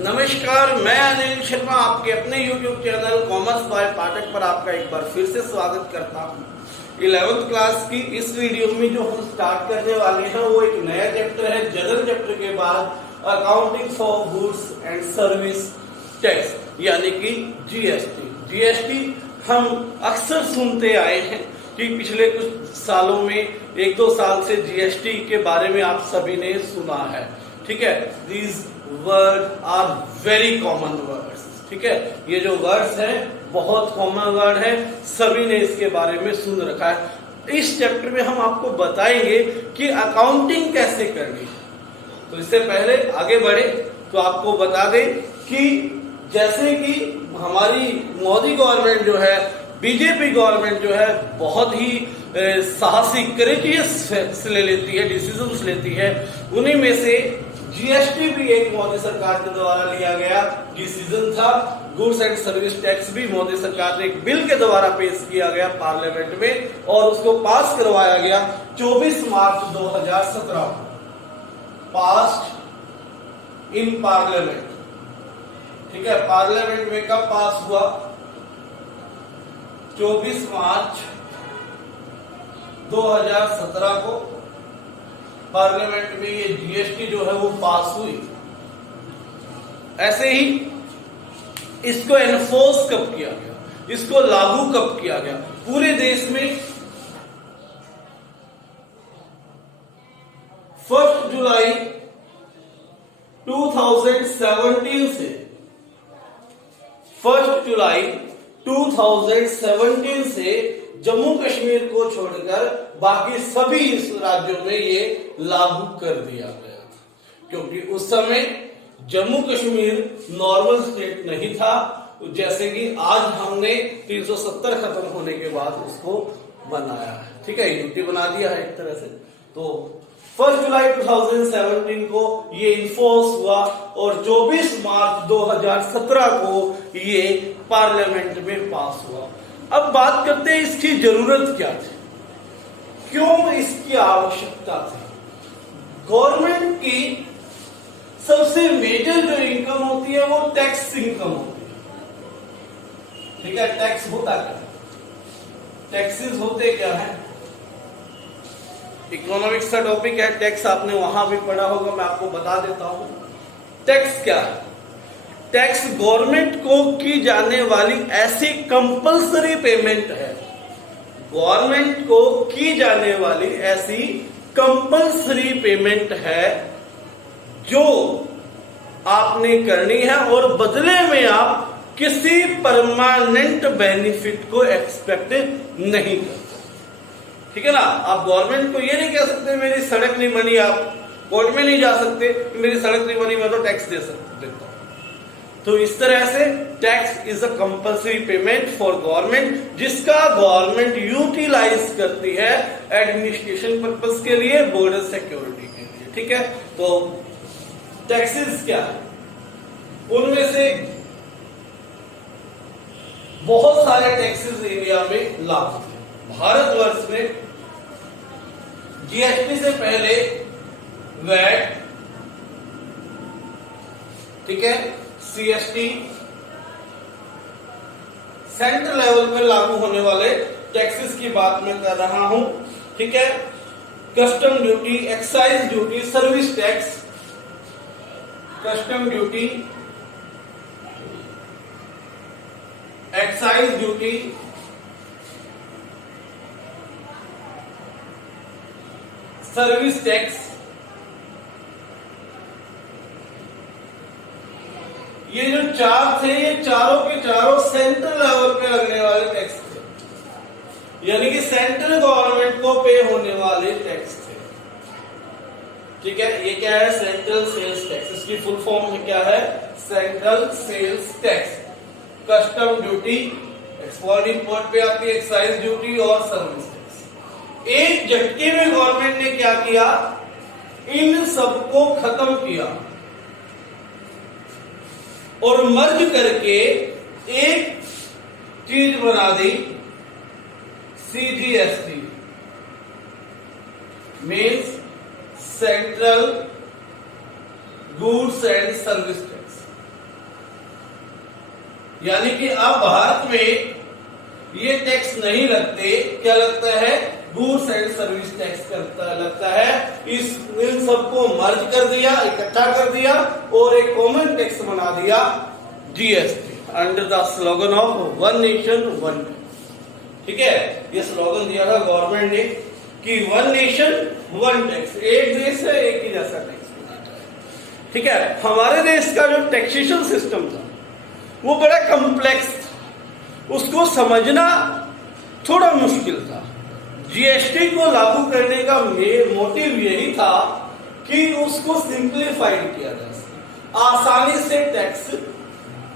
नमस्कार, मैं अनिल शर्मा आपके अपने YouTube चैनल कॉमर्स बाय पाठक पर आपका एक बार फिर से स्वागत करता हूं। 11th क्लास की इस वीडियो में जो हम स्टार्ट करने वाले हैं वो एक नया चैप्टर है। जनरल चैप्टर के बाद accounting for goods and service tax यानी कि जीएसटी हम अक्सर सुनते आए हैं कि पिछले कुछ सालों में 1-2 साल से जीएसटी के बारे में आप सभी ने सुना है। ठीक है, these word are very common words. ठीक है, ये जो वर्ड्स हैं बहुत कॉमन वर्ड है, सभी ने इसके बारे में सुन रखा है। इस चैप्टर में हम आपको बताएंगे कि अकाउंटिंग कैसे करनी है। तो इससे पहले आगे बढ़े तो आपको बता दें कि जैसे कि हमारी मोदी गवर्नमेंट जो है, बीजेपी गवर्नमेंट जो है, बहुत ही साहसिक करेजियस ले लेती है, डिसीजंस लेती है। उन्हीं में से जीएसटी भी एक मोदी सरकार के द्वारा लिया गया डिसीजन था। गुड्स एंड सर्विस टैक्स भी मोदी सरकार ने एक बिल के द्वारा पेश किया गया पार्लियामेंट में और उसको पास करवाया गया 24 मार्च 2017 को, पास्ड इन पार्लियामेंट। ठीक है, पार्लियामेंट में कब पास हुआ? 24 मार्च 2017 को पार्लियामेंट में ये जीएसटी जो है वो पास हुई। ऐसे ही इसको एनफोर्स कब किया गया, इसको लागू कब किया गया? पूरे देश में 1 जुलाई 2017 से 1 जुलाई 2017 से जम्मू कश्मीर को छोड़कर बाकी सभी इस राज्यों में ये लागू कर दिया गया था, क्योंकि उस समय जम्मू कश्मीर नॉर्मल स्टेट नहीं था। जैसे कि आज हमने 370 खत्म होने के बाद उसको बनाया है। ठीक है, यूटी बना दिया है एक तरह से। तो 1 जुलाई 2017 को ये इन्फोर्स हुआ और 24 मार्च 2017 को ये पार्लियामेंट में पास हुआ। अब बात करते हैं इसकी जरूरत क्या थी, क्यों इसकी आवश्यकता थी। गवर्नमेंट की सबसे मेजर जो इनकम होती है वो टैक्स इनकम होती है। ठीक है, टैक्स होता क्या, टैक्सेस होते क्या है? इकोनॉमिक्स का टॉपिक है, टैक्स आपने वहां भी पढ़ा होगा, मैं आपको बता देता हूं। टैक्स क्या है? टैक्स गवर्नमेंट को की जाने वाली ऐसी कंपल्सरी पेमेंट है, गवर्नमेंट को की जाने वाली ऐसी कंपल्सरी पेमेंट है जो आपने करनी है और बदले में आप किसी परमानेंट बेनिफिट को एक्सपेक्ट नहीं करते। ठीक है ना, आप गवर्नमेंट को ये नहीं कह सकते मेरी सड़क नहीं बनी, आप कोर्ट में नहीं जा सकते मेरी सड़क नहीं बनी, मैं तो टैक्स देता हूं। तो इस तरह से tax is a compulsory payment for government, जिसका गवर्नमेंट यूटिलाइज करती है एडमिनिस्ट्रेशन पर्पस के लिए, बॉर्डर सिक्योरिटी के लिए। ठीक है, तो टैक्सेस क्या है? उनमें से बहुत सारे टैक्सेस इंडिया में लागू थे। भारतवर्ष में जीएसटी से पहले वैट, ठीक है, सीएसटी, सेंट्रल लेवल पर लागू होने वाले टैक्सेस की बात मैं कर रहा हूं। ठीक है, custom duty, excise duty, service tax, custom duty, excise duty, service tax. ये जो चार थे, ये चारों के चारों सेंट्रल लेवल पे लगने वाले टैक्स थे, यानी कि सेंट्रल गवर्नमेंट को पे होने वाले टैक्स थे। ठीक है, ये क्या है? Central sales tax. इसकी फुल फॉर्म में क्या है? Central sales tax. Custom duty export import पे आती है, एक्साइज ड्यूटी और सर्विस टैक्स। एक झटके में गवर्नमेंट ने क्या किया? इन सबको खत्म किया और मर्ज करके एक चीज बना दी, CGST, means central goods and service tax. यानी कि अब भारत में ये टैक्स नहीं लगते, क्या लगता है, गुड्स एंड सर्विस टैक्स लगता है। इन सबको मर्ज कर दिया, इकट्ठा कर दिया और एक कॉमन टैक्स बना दिया, GST, under the slogan of one nation one tax. ठीक है, ये स्लोगन दिया था गवर्नमेंट ने कि वन नेशन वन टैक्स, एक देश है एक ही जैसा टैक्स। ठीक है, हमारे देश का जो टैक्सेशन सिस्टम था वो बड़ा कॉम्प्लेक्स था, उसको समझना थोड़ा मुश्किल था। जीएसटी को लागू करने का मोटिव यही था कि उसको सिंप्लीफाइड किया जा सके, आसानी से टैक्स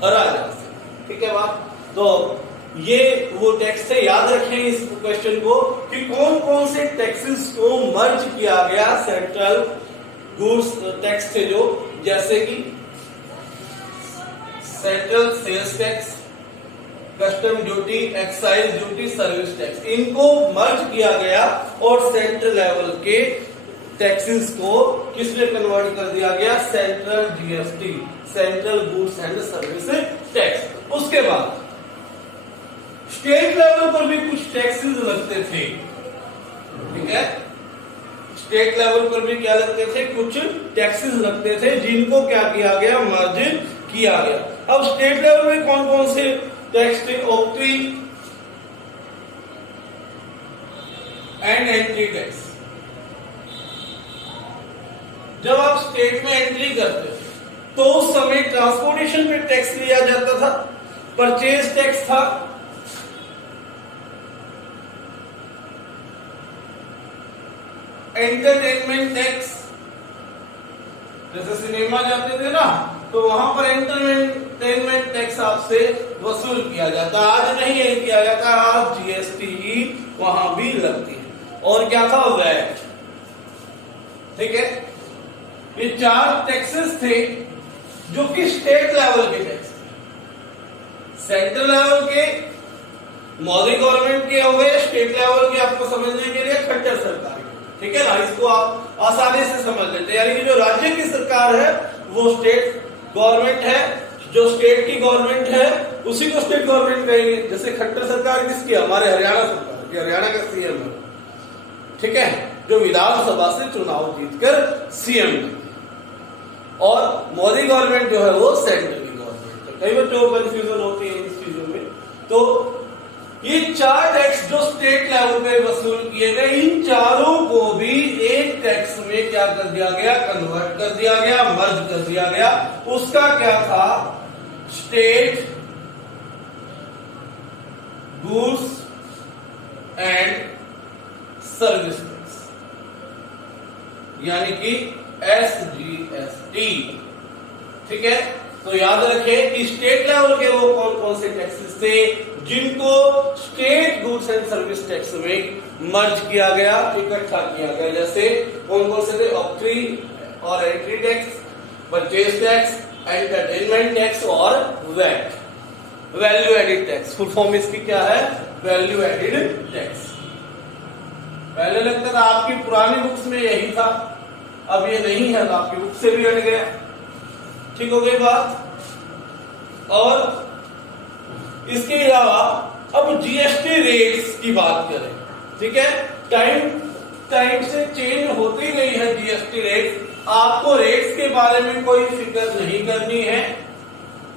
भरा जा सके। ठीक है बात, तो ये वो टैक्स है, याद रखें इस क्वेश्चन को कि कौन कौन से टैक्सेस को मर्ज किया गया सेंट्रल गुड्स टैक्स थे, जो जैसे कि central sales tax, custom duty, excise duty, service tax, इनको मर्ज किया गया और सेंट्रल लेवल के टैक्सेस को किसमें कन्वर्ट कर दिया गया, central GST, central goods and service tax. उसके बाद स्टेट लेवल पर भी कुछ टैक्सेस लगते थे। ठीक है, स्टेट लेवल पर भी क्या लगते थे, कुछ टैक्सेस लगते थे जिनको क्या किया गया, मर्ज किया गया। अब स्टेट लेवल में कौन कौन से टैक्स थे, ऑक्ट्री एंड एंट्री टैक्स। जब आप स्टेट में एंट्री करते थे तो उस समय ट्रांसपोर्टेशन पे टैक्स लिया जाता था, परचेज टैक्स था, एंटरटेनमेंट टैक्स, जैसे सिनेमा जाते थे ना तो वहां पर एंटरटेनमेंट टैक्स आपसे वसूल किया जाता, आज नहीं है किया जाता, आज जीएसटी ही वहां भी लगती है। और क्या था, वैट। ठीक है, ये 4 टैक्सेस थे जो कि स्टेट लेवल के टैक्स थे। सेंट्रल लेवल के मोदी गवर्नमेंट के हो गए, स्टेट लेवल के आपको समझने के लिए खट्टर सरकार के। ठीक है ना, इसको आप आसानी से समझ लेते हैं, यानी कि जो राज्य की सरकार है वो स्टेट गवर्नमेंट है, जो स्टेट की गवर्नमेंट है उसी को स्टेट गवर्नमेंट कहेंगे। जैसे खट्टर सरकार किसकी, हमारे हरियाणा सरकार की, हरियाणा का सीएम है। ठीक है, जो विधानसभा से चुनाव जीतकर सीएम है, और मोदी गवर्नमेंट जो है वो सेंट्रल की गवर्नमेंट है। कई बच्चों को कंफ्यूजन होती है इस चीजों में। तो ये 4 टैक्स जो स्टेट लेवल पे वसूल किए गए, इन चारों को भी एक टैक्स में क्या कर दिया गया, कन्वर्ट कर दिया गया, मर्ज कर दिया गया। उसका क्या था, state goods and service tax, यानी कि SGST। ठीक है, तो याद रखें कि स्टेट लेवल के वो कौन कौन से टैक्सेस थे जिनको state goods and service tax में मर्ज किया गया, इकट्ठा किया गया। जैसे कौन कौन से थे, ऑक्ट्री और entry tax, purchase tax, entertainment tax और VAT, value added tax. Full form इसकी क्या है, वैल्यू एडिड टैक्स। पहले लगता था आपकी पुरानी बुक्स में यही था, अब ये नहीं है, तो आपकी बुक से भी हट गया। ठीक हो गई बात। और इसके अलावा अब जीएसटी रेट्स की बात करें। ठीक है, टाइम से चेंज होती गई है जीएसटी रेट। आपको रेट्स के बारे में कोई फिक्र नहीं करनी है,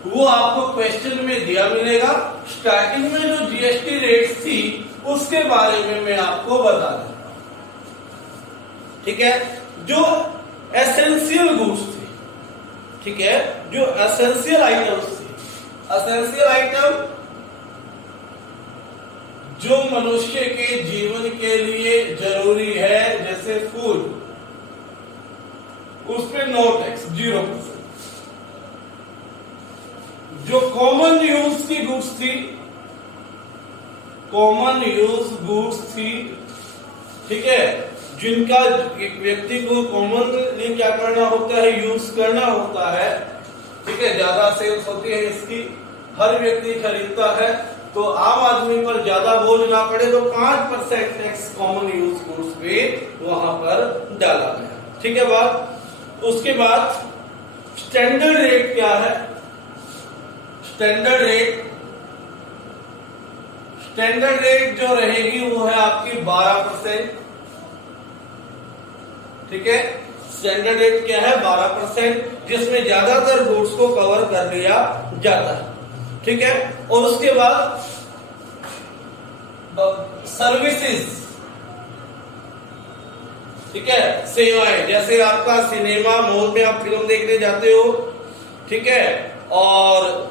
वो आपको क्वेश्चन में दिया मिलेगा। स्टार्टिंग में जो जीएसटी रेट्स थी उसके बारे में मैं आपको बता देता हूं। ठीक है, जो एसेंशियल गुड्स थी, ठीक है, जो एसेंशियल आइटम्स थी, एसेंशियल आइटम जो मनुष्य के जीवन के लिए जरूरी है, जैसे फूड, उस पे नो टैक्स, 0%। जो कॉमन यूज की गुड्स थी, कॉमन यूज गुड्स थी, ठीक है, जिनका एक व्यक्ति को कॉमनली क्या करना होता है, यूज करना होता है। ठीक है, ज्यादा सेल्स होती है इसकी, हर व्यक्ति खरीदता है, तो आम आदमी पर ज्यादा बोझ ना पड़े, तो 5% टैक्स कॉमन यूज गुड्स पे वहां पर डाला गया। ठीक है बात। उसके बाद स्टैंडर्ड रेट क्या है, स्टैंडर्ड रेट जो रहेगी वो है आपकी 12%। ठीक है, स्टैंडर्ड रेट क्या है? 12%, जिसमें ज्यादातर गुड्स को कवर कर लिया जाता है। ठीक है, और उसके बाद सर्विसेज, ठीक है, सेवाएं, जैसे आपका सिनेमा मॉल में आप फिल्म देखने जाते हो, ठीक है, और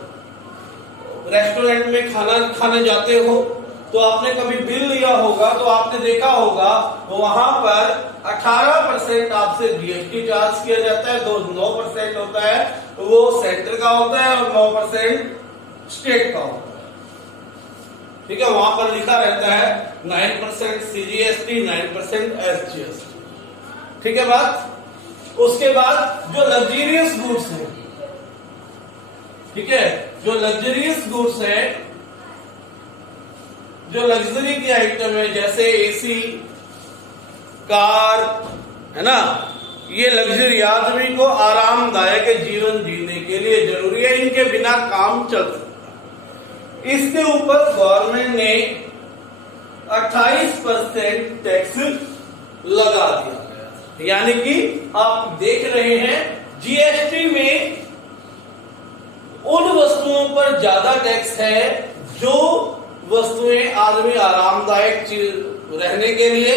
रेस्टोरेंट में खाना खाने जाते हो, तो आपने कभी बिल लिया होगा तो आपने देखा होगा तो वहां पर 18% आपसे जीएसटी चार्ज किया जाता है, 9% होता है वो सेंटर का होता है और 9% स्टेट का होता है। ठीक है, वहां पर लिखा रहता है 9% सीजीएसटी, 9% एसजीएसटी। ठीक है बात। उसके बाद जो लग्जरियस गुड्स है, ठीक है, जो लग्जरियस गुड्स है, जो लग्जरी की आइटम है, जैसे एसी, कार, है ना, ये लग्जरी आदमी को आरामदायक जीवन जीने के लिए जरूरी है, इनके बिना काम चल सकता है। इसके ऊपर गवर्नमेंट ने 28% टैक्स लगा दिया गया, यानी कि आप देख रहे हैं जीएसटी में उन वस्तुओं पर ज्यादा टैक्स है जो वस्तुएं आदमी आरामदायक रहने के लिए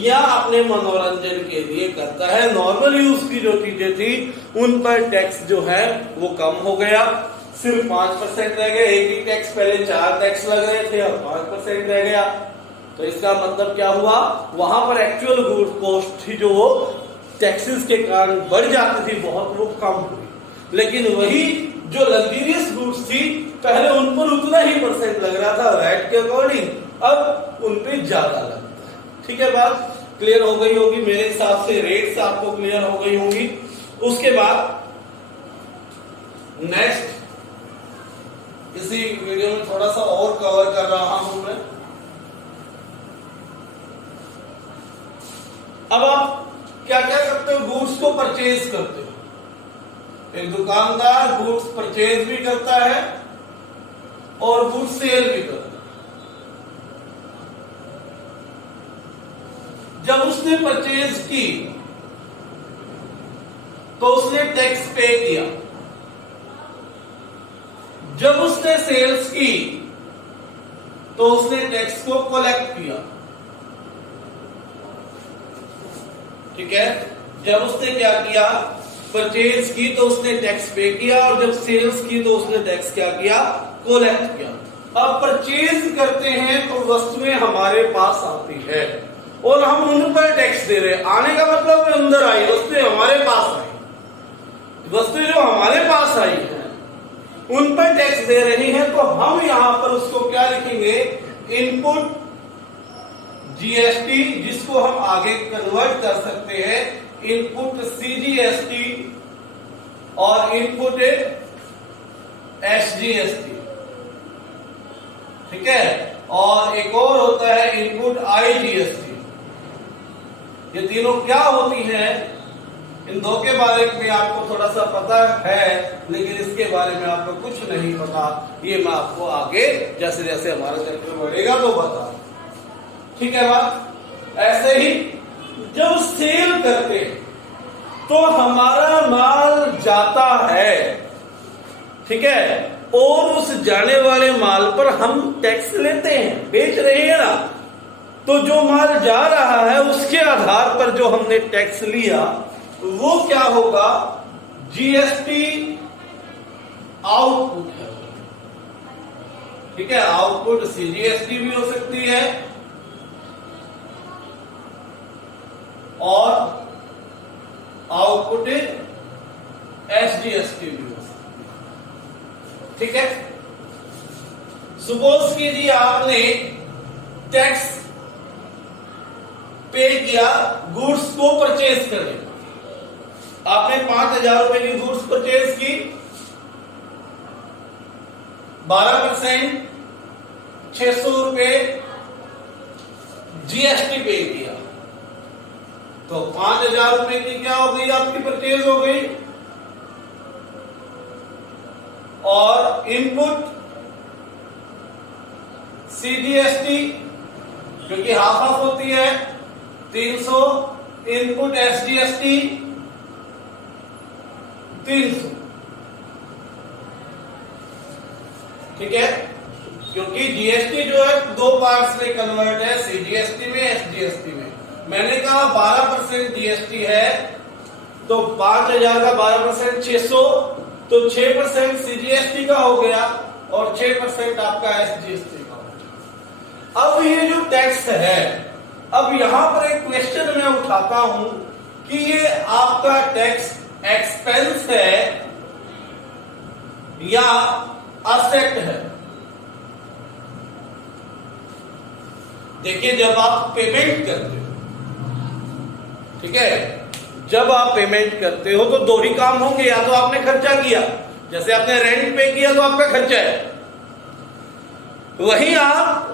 या अपने मनोरंजन के लिए करता है। नॉर्मल यूज की जो चीजें थी उन पर टैक्स जो है वो कम हो गया, सिर्फ 5% रह गए। एक ही टैक्स, पहले 4 टैक्स लग रहे थे, अब 5% रह गया। तो इसका मतलब क्या हुआ, वहां पर एक्चुअल गुड कॉस्ट थी जो वो टैक्सेस के कारण बढ़ जाती थी बहुत, वो कम हुई। लेकिन वही जो लग्जरियस गुड्स थी पहले उन पर उतना ही परसेंट लग रहा था वैट के अकॉर्डिंग, अब उन पे ज्यादा लगता है। ठीक है, बात क्लियर हो गई होगी मेरे हिसाब से, रेट्स आपको क्लियर हो गई होंगी। उसके बाद नेक्स्ट इसी वीडियो में थोड़ा सा और कवर कर रहा हूं मैं। अब आप क्या क्या करते हो, गुड्स को परचेज करते हो। एक दुकानदार गुड्स परचेज भी करता है और गुड्स सेल भी करता है। जब उसने परचेज की तो उसने टैक्स पे किया, जब उसने सेल्स की तो उसने टैक्स को कलेक्ट किया। ठीक है, जब उसने क्या किया, परचेज की तो उसने टैक्स पे किया, और जब सेल्स की तो उसने टैक्स क्या किया, कलेक्ट किया। अब परचेज करते हैं तो वस्तुएं हमारे पास आती है और हम उन पर टैक्स दे रहे हैं। आने का मतलब अंदर आई, वस्तुएं हमारे पास आई, वस्तुएं जो हमारे पास आई है उन पर टैक्स दे रही हैं, तो हम यहां पर उसको क्या लिखेंगे, इनपुट जीएसटी, जिसको हम आगे कन्वर्ट कर सकते हैं इनपुट सीजीएसटी और इनपुट एसजीएसटी। ठीक है, और एक और होता है इनपुट आईजीएसटी। ये तीनों क्या होती हैं, इन दो के बारे में आपको थोड़ा सा पता है, लेकिन इसके बारे में आपको कुछ नहीं पता। ये मैं आपको आगे जैसे जैसे हमारा चैप्टर बढ़ेगा तो बता। ठीक है बात। ऐसे ही जब सेल करते तो हमारा माल जाता है, ठीक है, और उस जाने वाले माल पर हम टैक्स लेते हैं, बेच रहे हैं ना, तो जो माल जा रहा है उसके आधार पर जो हमने टैक्स लिया वो क्या होगा, जीएसटी आउटपुट है। ठीक है, आउटपुट सीजीएसटी भी हो सकती है और आउटपुट एसजीएसटी भी हो सकती है। ठीक है, सपोज कीजिए आपने टैक्स पे किया गुड्स को परचेज करने, आपने 5,000 रुपए की गुड्स परचेज की, 12% 600 रुपए जीएसटी पे किया, तो 5,000 रुपए की क्या हो गई, आपकी परचेज हो गई। और इनपुट सीजीएसटी क्योंकि हाफ हाफ होती है 300, इनपुट एसजीएसटी 300। ठीक है, क्योंकि जीएसटी जो है दो पार्ट्स में कन्वर्ट है, सीजीएसटी में, एसजीएसटी में। मैंने कहा 12% जीएसटी है तो 5000 का 12% 600, तो 6% सीजीएसटी का हो गया और 6% आपका एसजीएसटी का हो गया। अब ये जो टैक्स है, अब यहां पर एक क्वेश्चन मैं उठाता हूं कि ये आपका टैक्स एक्सपेंस है या असेट है। देखिए, जब आप पेमेंट करते हो, ठीक है, जब आप पेमेंट करते हो तो दो ही काम होंगे, या तो आपने खर्चा किया, जैसे आपने रेंट पे किया तो आपका खर्चा है, वहीं आप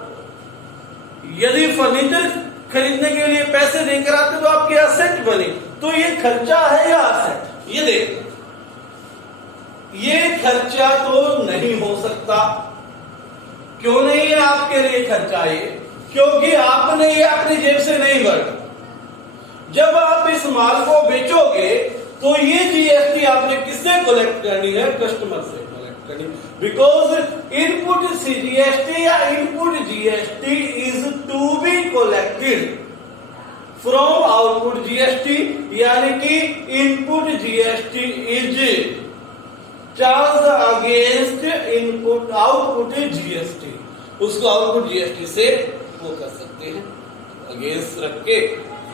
यदि फर्नीचर खरीदने के लिए पैसे देकर आते तो आपकी असेट बनी। तो ये खर्चा है या असेट? ये देखो, ये खर्चा तो नहीं हो सकता। क्यों नहीं है आपके लिए खर्चा? ये क्योंकि आपने ये अपनी जेब से नहीं भरा। जब आप इस माल को बेचोगे तो ये जीएसटी आपने किससे कलेक्ट करनी है? कस्टमर से कलेक्ट करनी, बिकॉज इनपुट सीजीएसटी या input GST is to be collected from output GST, यानी कि input GST is charge against input output GST. उसको आउटपुट जीएसटी से वो कर सकते हैं, अगेंस्ट रख के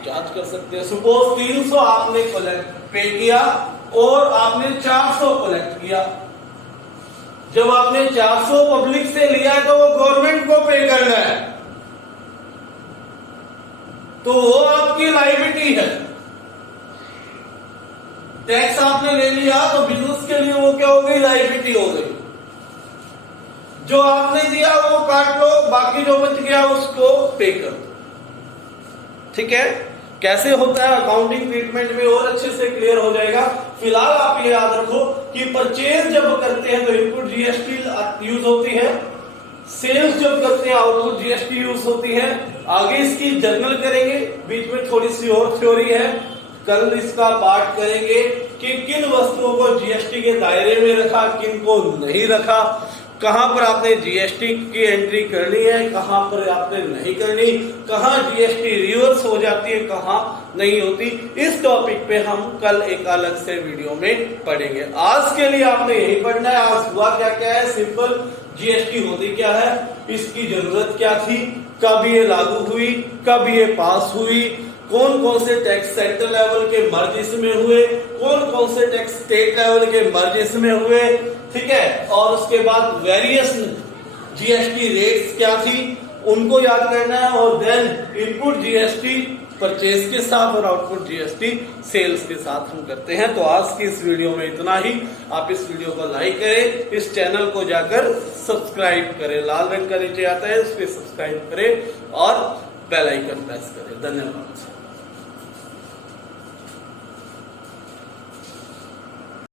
चार्ज कर सकते हैं। सपोज 300 आपने पे किया और आपने 400 कलेक्ट किया। जब आपने 400 पब्लिक से लिया तो वो गवर्नमेंट को पे करना है, तो वो आपकी लायबिलिटी है। टैक्स आपने ले लिया तो बिजनेस के लिए वो क्या हो गई? लायबिलिटी हो गई। जो आपने दिया वो काट लो, बाकी जो बच गया उसको पे कर दो। ठीक है, कैसे होता है अकाउंटिंग ट्रीटमेंट में और अच्छे से क्लियर हो जाएगा। फिलहाल आप ये याद रखो कि परचेज जब करते हैं तो इनपुट जीएसटी यूज होती है, सेल्स जब करते हैं आउटपुट जीएसटी यूज होती है। आगे इसकी जर्नल करेंगे, बीच में थोड़ी सी और थ्योरी है, कल इसका पार्ट करेंगे कि किन वस्तुओं को जीएसटी के दायरे में रखा, किन को नहीं रखा, कहां पर आपने जीएसटी की एंट्री करनी है, कहां पर आपने नहीं करनी, कहां जीएसटी रिवर्स हो जाती है, कहां नहीं होती। इस टॉपिक पे हम कल एक अलग से वीडियो में पढ़ेंगे। आज के लिए आपने यही पढ़ना है। आज हुआ क्या क्या है, सिंपल जीएसटी होती क्या है, इसकी जरूरत क्या थी, कब ये लागू हुई, कब ये पास हुई, कौन कौन से टैक्स सेंट्रल लेवल के मर्ज इसमें हुए, कौन कौन से टैक्स स्टेट लेवल के मर्ज इसमें हुए। ठीक है, और उसके बाद वेरियस जीएसटी रेट्स क्या थी उनको याद करना है, और देन इनपुट जीएसटी परचेज के साथ और आउटपुट जीएसटी सेल्स के साथ हम करते हैं। तो आज की इस वीडियो में इतना ही। आप इस वीडियो को लाइक करें, इस चैनल को जाकर सब्सक्राइब करें, लाल रंग का नीचे आता है उस पर सब्सक्राइब करें और बेल आइकन प्रेस करें। धन्यवाद।